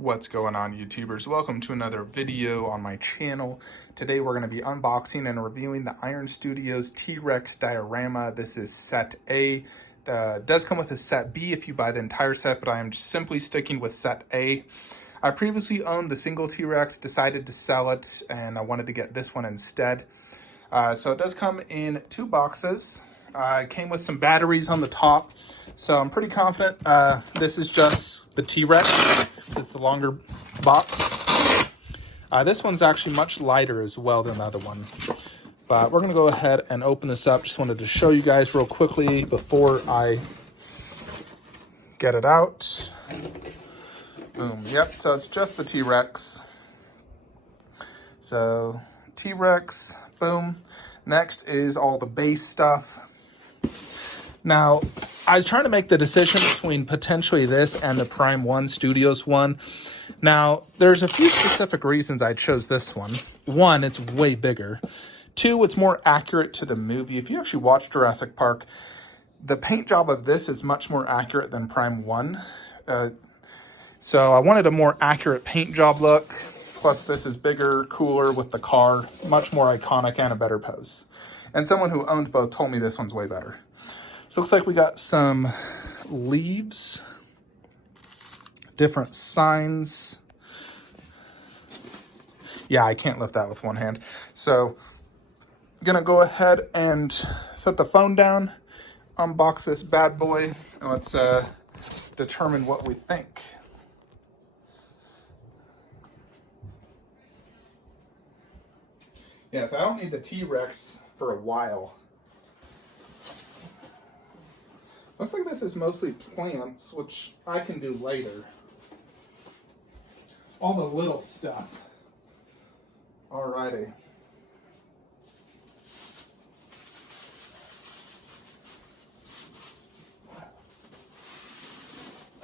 What's going on, YouTubers? Welcome to another video on my channel. Today we're going to be unboxing and reviewing the Iron Studios T-Rex Diorama. This is set A. It does come with a set B if you buy the entire set, but I am simply sticking with set A. I previously owned the single T-Rex, decided to sell it, and I wanted to get this one instead. So it does come in two boxes. It came with some batteries on the top, so I'm pretty confident this is just the T-Rex. It's the longer box. This one's actually much lighter as well than the other one. But we're going to go ahead and open this up. Just wanted to show you guys real quickly before I get it out. Boom. Yep, so it's just the T-Rex. So T-Rex, boom. Next is all the base stuff. Now, I was trying to make the decision between potentially this and the Prime 1 Studios one. Now, there's a few specific reasons I chose this one. One, it's way bigger. Two, it's more accurate to the movie. If you actually watch Jurassic Park, the paint job of this is much more accurate than Prime 1. So I wanted a more accurate paint job look. Plus, this is bigger, cooler with the car, much more iconic and a better pose. And someone who owned both told me this one's way better. So it looks like we got some leaves, different signs. Yeah, I can't lift that with one hand. So I'm gonna go ahead and set the phone down, unbox this bad boy, and let's determine what we think. Yeah, so I don't need the T-Rex for a while. Looks like this is mostly plants, which I can do later. All the little stuff. Alrighty.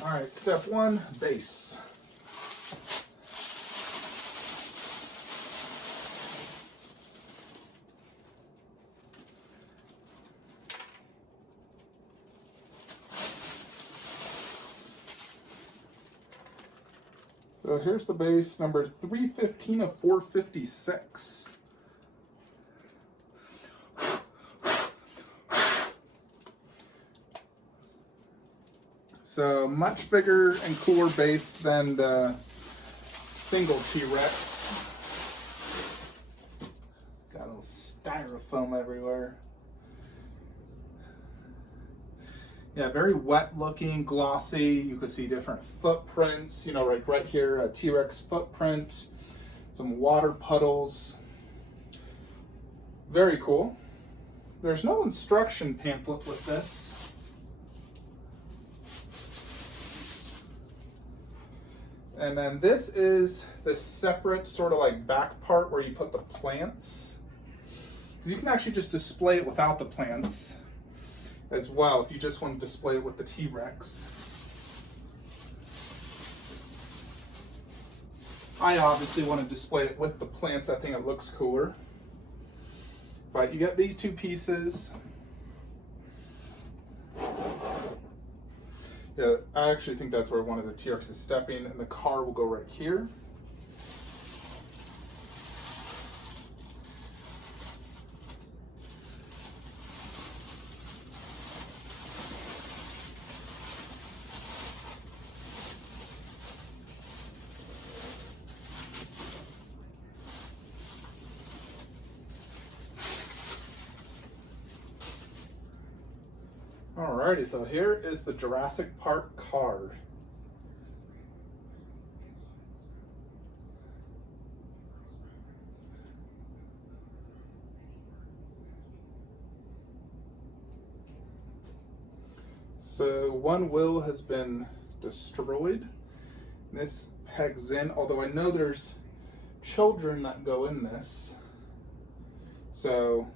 Alright, step one, base. So here's the base, number 315 of 456. So much bigger and cooler base than the single T-Rex. Got a little styrofoam everywhere. Yeah, very wet looking, glossy. You could see different footprints, you know, like right here, a T-Rex footprint, some water puddles. Very cool. There's no instruction pamphlet with this. And then this is the separate sort of like back part where you put the plants. So you can actually just display it without the plants as well, if you just want to display it with the T-Rex. I obviously want to display it with the plants. I think it looks cooler. But you get these two pieces. Yeah, I actually think that's where one of the T-Rex is stepping, and the car will go right here. Alrighty, so here is the Jurassic Park car. So one wheel has been destroyed. This pegs in, although I know there's children that go in this. So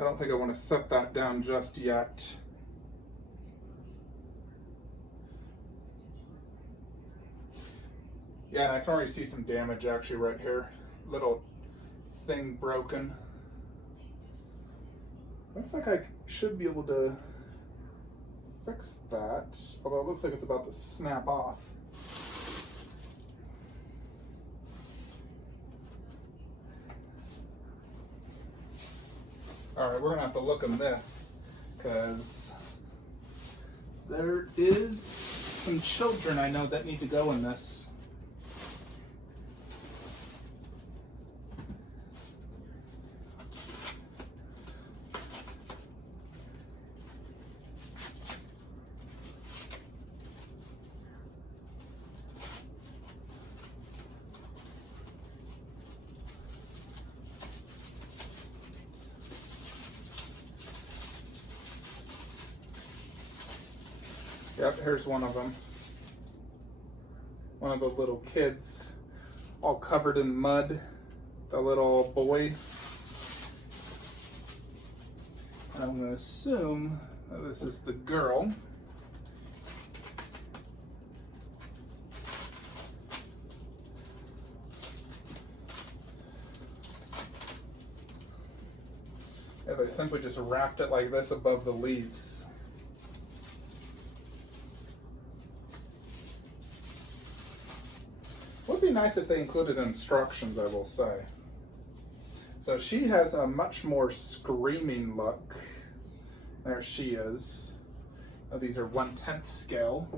I don't think I want to set that down just yet. Yeah, and I can already see some damage actually right here. Little thing broken. Looks like I should be able to fix that, although it looks like it's about to snap off. All right, we're gonna have to look in this because there is some children I know that need to go in this. Yep, here's one of them. One of the little kids, all covered in mud. The little boy. And I'm gonna assume that this is the girl. Yeah, they simply just wrapped it like this above the leaves. Would be nice if they included instructions, I will say. So she has a much more screaming look. There she is. Now, these are 1/10 scale.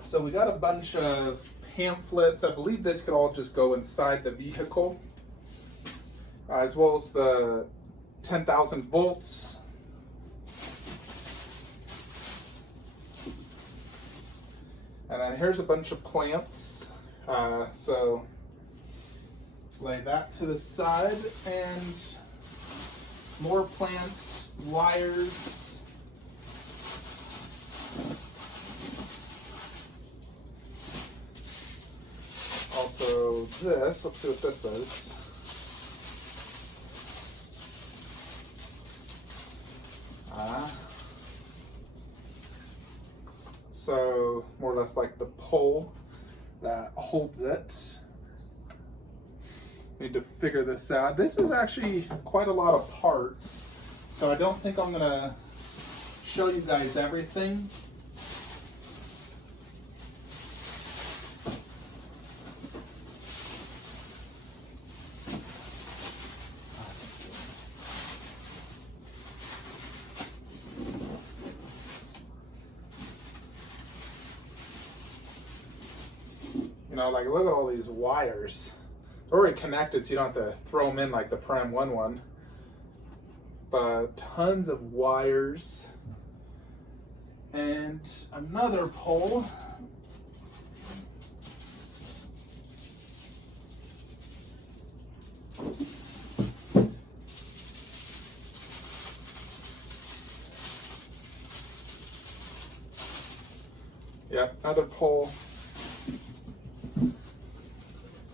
So we got a bunch of pamphlets. I believe this could all just go inside the vehicle, as well as the 10,000 volts. And then here's a bunch of plants. So lay that to the side, and more plants, wires. Also this, let's see what this is. So more or less like the pole that holds it. Need to figure this out. This is actually quite a lot of parts, so I don't think I'm gonna show you guys everything. You know, like, look at all these wires. They're already connected, so you don't have to throw them in like the Prime 1 one. But tons of wires. And another pole. Yep, another pole.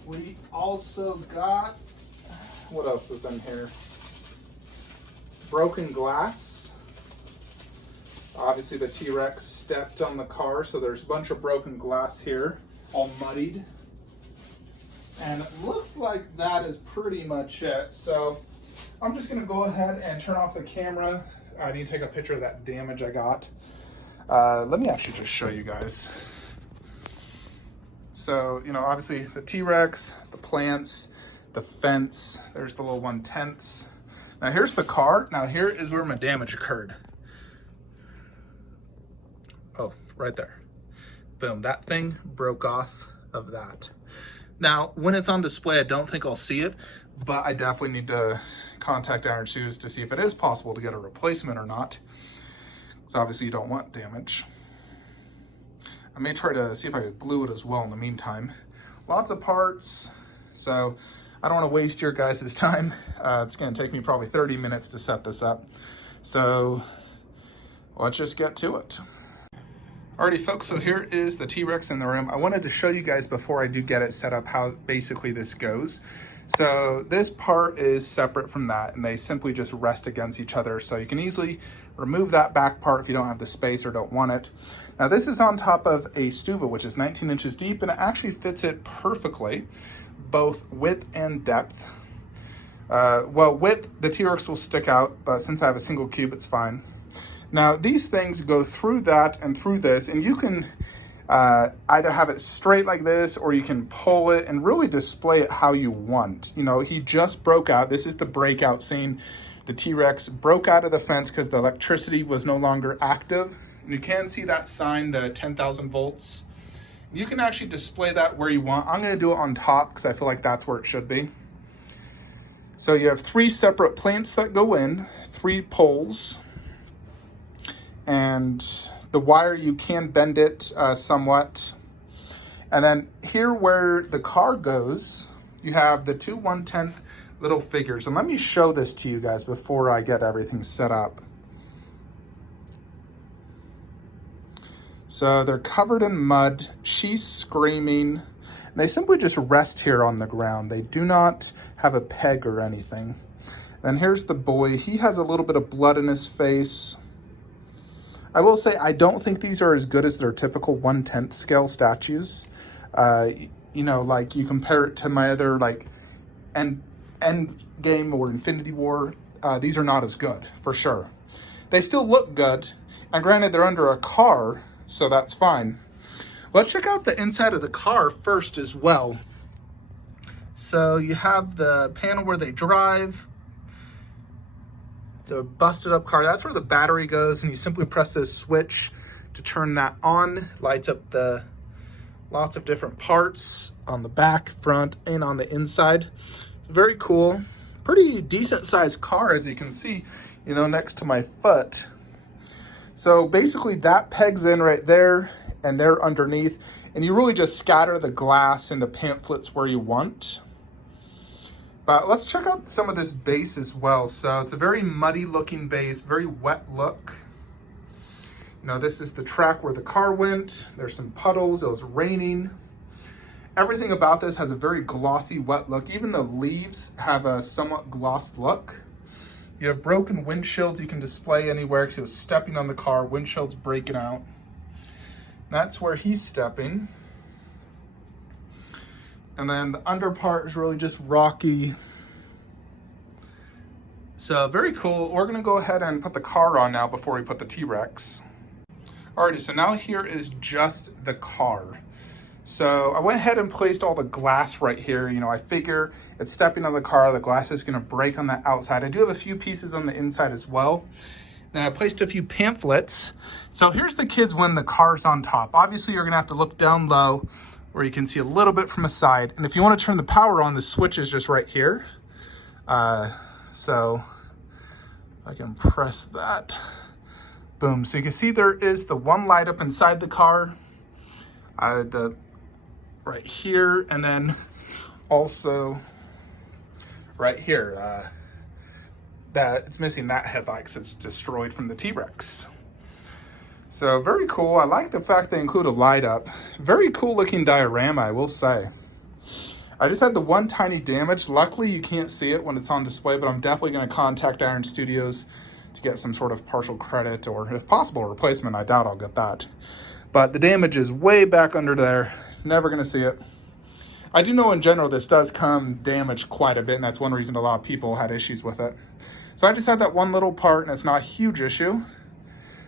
We also got, what else is in here? Broken glass. Obviously the T-Rex stepped on the car, so there's a bunch of broken glass here, all muddied. And it looks like that is pretty much it. So I'm just gonna go ahead and turn off the camera. I need to take a picture of that damage I got. Let me actually just show you guys. So, you know, obviously the T-Rex, the plants, the fence, there's the little 1/10. Now here's the car. Now here is where my damage occurred. Oh, right there. Boom, that thing broke off of that. Now, when it's on display, I don't think I'll see it, but I definitely need to contact Iron Shoes to see if it is possible to get a replacement or not. Because obviously you don't want damage. I may try to see if I could glue it as well in the meantime. Lots of parts, so I don't want to waste your guys' time. It's going to take me probably 30 minutes to set this up. So let's just get to it. Alrighty folks, so here is the T-Rex in the room. I wanted to show you guys before I do get it set up how basically this goes. So this part is separate from that, and they simply just rest against each other. So you can easily remove that back part if you don't have the space or don't want it. Now this is on top of a stuva, which is 19 inches deep, and it actually fits it perfectly, both width and depth. Well, width, the T-Rex will stick out, but since I have a single cube, it's fine. Now these things go through that and through this, and you can Either have it straight like this, or you can pull it and really display it how you want. You know, he just broke out. This is the breakout scene. The T-Rex broke out of the fence because the electricity was no longer active. And you can see that sign, the 10,000 volts. You can actually display that where you want. I'm going to do it on top because I feel like that's where it should be. So you have 3 separate plants that go in, 3 poles, and the wire, you can bend it somewhat. And then here where the car goes, you have the 2 1/10 little figures. And let me show this to you guys before I get everything set up. So they're covered in mud. She's screaming. And they simply just rest here on the ground. They do not have a peg or anything. Then here's the boy. He has a little bit of blood in his face. I will say, I don't think these are as good as their typical 1/10 scale statues. You know, like you compare it to my other like Endgame or Infinity War, these are not as good, for sure. They still look good, and granted, they're under a car, so that's fine. Let's check out the inside of the car first as well. So you have the panel where they drive. It's a busted up car. That's where the battery goes, and you simply press this switch to turn that on. Lights up the lots of different parts on the back, front, and on the inside. It's very cool. Pretty decent sized car, as you can see, you know, next to my foot. So basically that pegs in right there, and they're underneath, and you really just scatter the glass and the pamphlets where you want. But let's check out some of this base as well. So it's a very muddy looking base, very wet look. You know, this is the track where the car went. There's some puddles, it was raining. Everything about this has a very glossy, wet look. Even the leaves have a somewhat glossed look. You have broken windshields you can display anywhere because he was stepping on the car, windshield's breaking out. That's where he's stepping. And then the under part is really just rocky. So very cool. We're gonna go ahead and put the car on now before we put the T-Rex. Alrighty, so now here is just the car. So I went ahead and placed all the glass right here. You know, I figure it's stepping on the car, the glass is gonna break on the outside. I do have a few pieces on the inside as well. Then I placed a few pamphlets. So here's the kids when the car's on top. Obviously you're gonna have to look down low where you can see a little bit from a side. And if you want to turn the power on, the switch is just right here. So I can press that. Boom. So you can see there is the one light up inside the car. Right here, and then also right here. That it's missing that headlight because it's destroyed from the T-Rex. So very cool. I like the fact they include a light up. Very cool looking diorama, I will say. I just had the one tiny damage. Luckily, you can't see it when it's on display, but I'm definitely going to contact Iron Studios to get some sort of partial credit, or if possible, a replacement. I doubt I'll get that. But the damage is way back under there. Never going to see it. I do know in general this does come damaged quite a bit, and that's one reason a lot of people had issues with it. So I just had that one little part, and it's not a huge issue.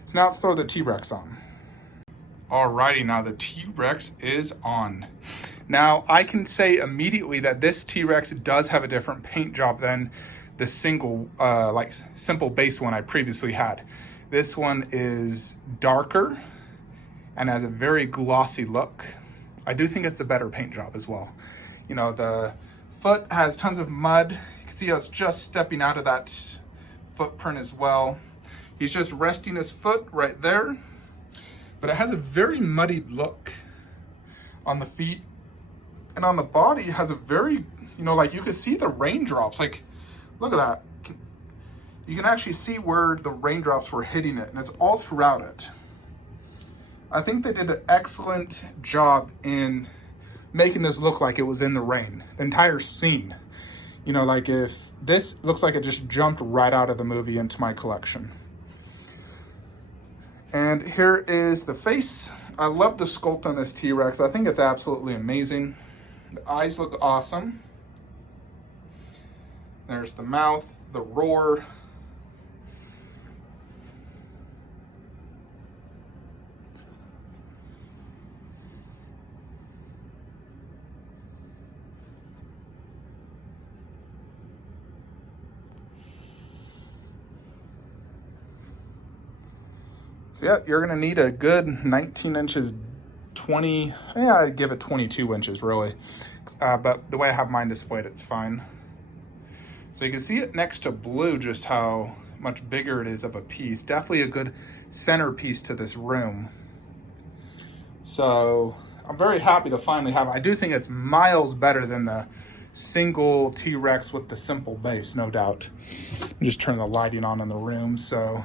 So now let's throw the T-Rex on. Alrighty, now the T-Rex is on. Now I can say immediately that this T-Rex does have a different paint job than the simple base one I previously had. This one is darker and has a very glossy look. I do think it's a better paint job as well. You know, the foot has tons of mud. You can see how it's just stepping out of that footprint as well. He's just resting his foot right there, but it has a very muddied look on the feet, and on the body it has a very, you know, like you can see the raindrops. Like, look at that. You can actually see where the raindrops were hitting it, and it's all throughout it. I think they did an excellent job in making this look like it was in the rain, the entire scene. You know, like if this looks like it just jumped right out of the movie into my collection. And here is the face. I love the sculpt on this T-Rex. I think it's absolutely amazing. The eyes look awesome. There's the mouth, the roar. So yeah, you're gonna need a good 19 inches, 20, yeah, I'd give it 22 inches really. But the way I have mine displayed, it's fine. So you can see it next to blue, just how much bigger it is of a piece. Definitely a good centerpiece to this room. So I'm very happy to finally have it. I do think it's miles better than the single T-Rex with the simple base, no doubt. Just turn the lighting on in the room so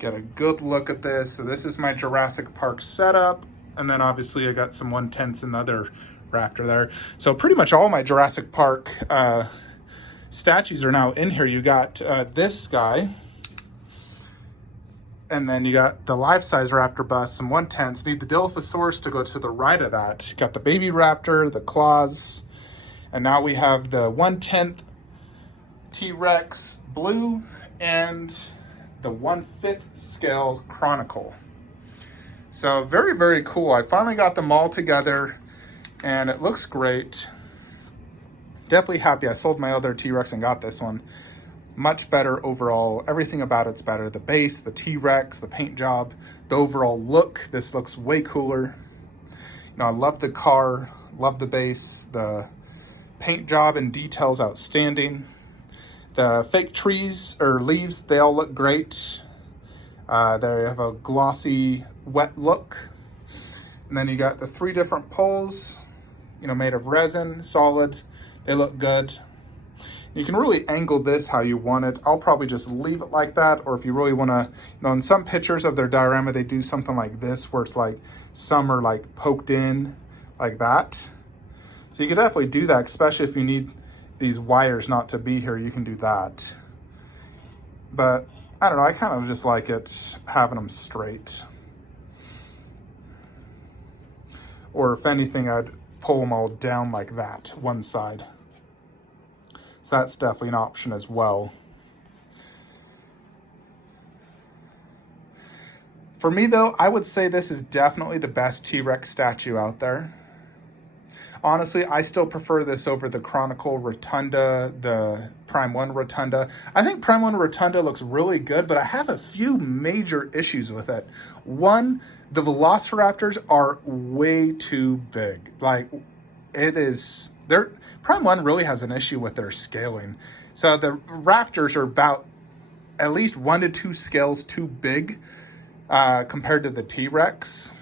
get a good look at this. So this is my Jurassic Park setup. And then obviously I got some 1/10s and the other raptor there. So pretty much all my Jurassic Park statues are now in here. You got this guy, and then you got the life-size raptor bust, some 1/10s. Need the Dilophosaurus to go to the right of that. You got the baby raptor, the claws, and now we have the 1/10 T-Rex blue and the 1/5 scale Chronicle. So very, very cool. I finally got them all together and it looks great. Definitely happy I sold my other T-Rex and got this one. Much better overall. Everything about it's better. The base, the T-Rex, the paint job, the overall look. This looks way cooler. You know, I love the car, love the base, the paint job and details outstanding. The fake trees or leaves, they all look great. They have a glossy, wet look. And then you got the 3 different poles, you know, made of resin, solid. They look good. You can really angle this how you want it. I'll probably just leave it like that, or if you really want to, you know, in some pictures of their diorama, they do something like this, where it's like some are like poked in like that. So you could definitely do that, especially if you need these wires not to be here, you can do that. But I don't know, I kind of just like it having them straight. Or if anything, I'd pull them all down like that, one side. So that's definitely an option as well. For me though, I would say this is definitely the best T-Rex statue out there. Honestly, I still prefer this over the Chronicle Rotunda, the Prime 1 Rotunda. I think Prime 1 Rotunda looks really good, but I have a few major issues with it. One, the Velociraptors are way too big. Like, it is, Prime 1 really has an issue with their scaling. So the Raptors are about at least 1 to 2 scales too big compared to the T-Rex.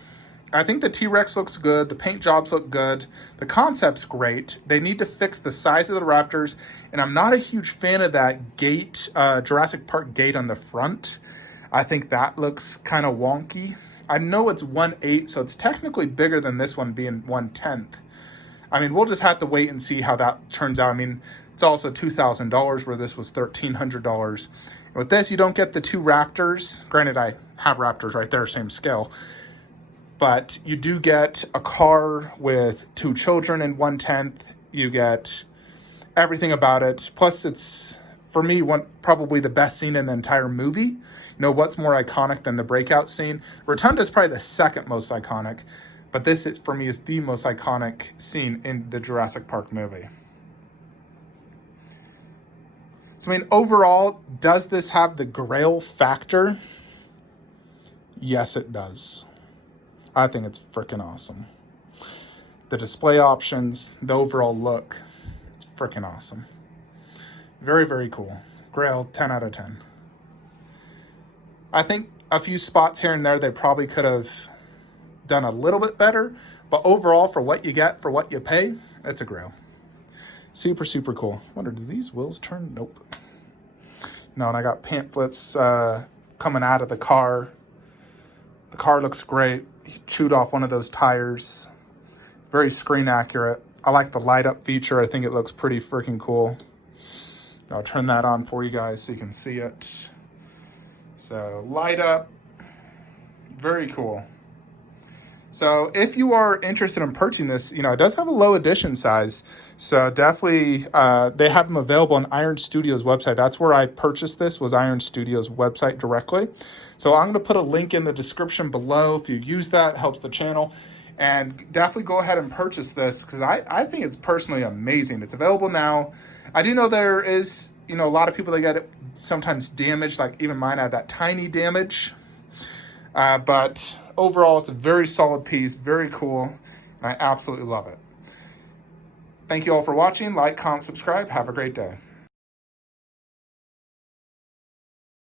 I think the T-Rex looks good. The paint jobs look good. The concept's great. They need to fix the size of the Raptors. And I'm not a huge fan of that gate, Jurassic Park gate on the front. I think that looks kind of wonky. I know it's 1/8, so it's technically bigger than this one being 1/10. I mean, we'll just have to wait and see how that turns out. I mean, it's also $2,000 where this was $1,300. With this, you don't get the 2 Raptors. Granted, I have Raptors right there, same scale. But you do get a car with 2 children in 1/10. You get everything about it. Plus, it's, for me, probably the best scene in the entire movie. You know, what's more iconic than the breakout scene? Rotunda is probably the second most iconic. But this, is, for me, is the most iconic scene in the Jurassic Park movie. So, I mean, overall, does this have the Grail factor? Yes, it does. I think it's freaking awesome. The display options, the overall look, it's freaking awesome. Very, very cool. Grail, 10 out of 10. I think a few spots here and there, they probably could have done a little bit better, but overall, for what you get, for what you pay, it's a Grail. Super, super cool. I wonder, do these wheels turn? Nope. No, and I got pamphlets coming out of the car. The car looks great. He chewed off one of those tires. Very screen accurate. I like the light up feature. I think it looks pretty freaking cool. I'll turn that on for you guys so you can see it. So light up, very cool. So if you are interested in purchasing this, you know, it does have a low edition size. So definitely, they have them available on Iron Studios website. That's where I purchased this, was Iron Studios website directly. So I'm going to put a link in the description below. If you use that, it helps the channel. And definitely go ahead and purchase this, because I think it's personally amazing. It's available now. I do know there is, you know, a lot of people that get it sometimes damaged, like even mine had that tiny damage. But overall, it's a very solid piece, very cool, and I absolutely love it. Thank you all for watching. Like, comment, subscribe. Have a great day.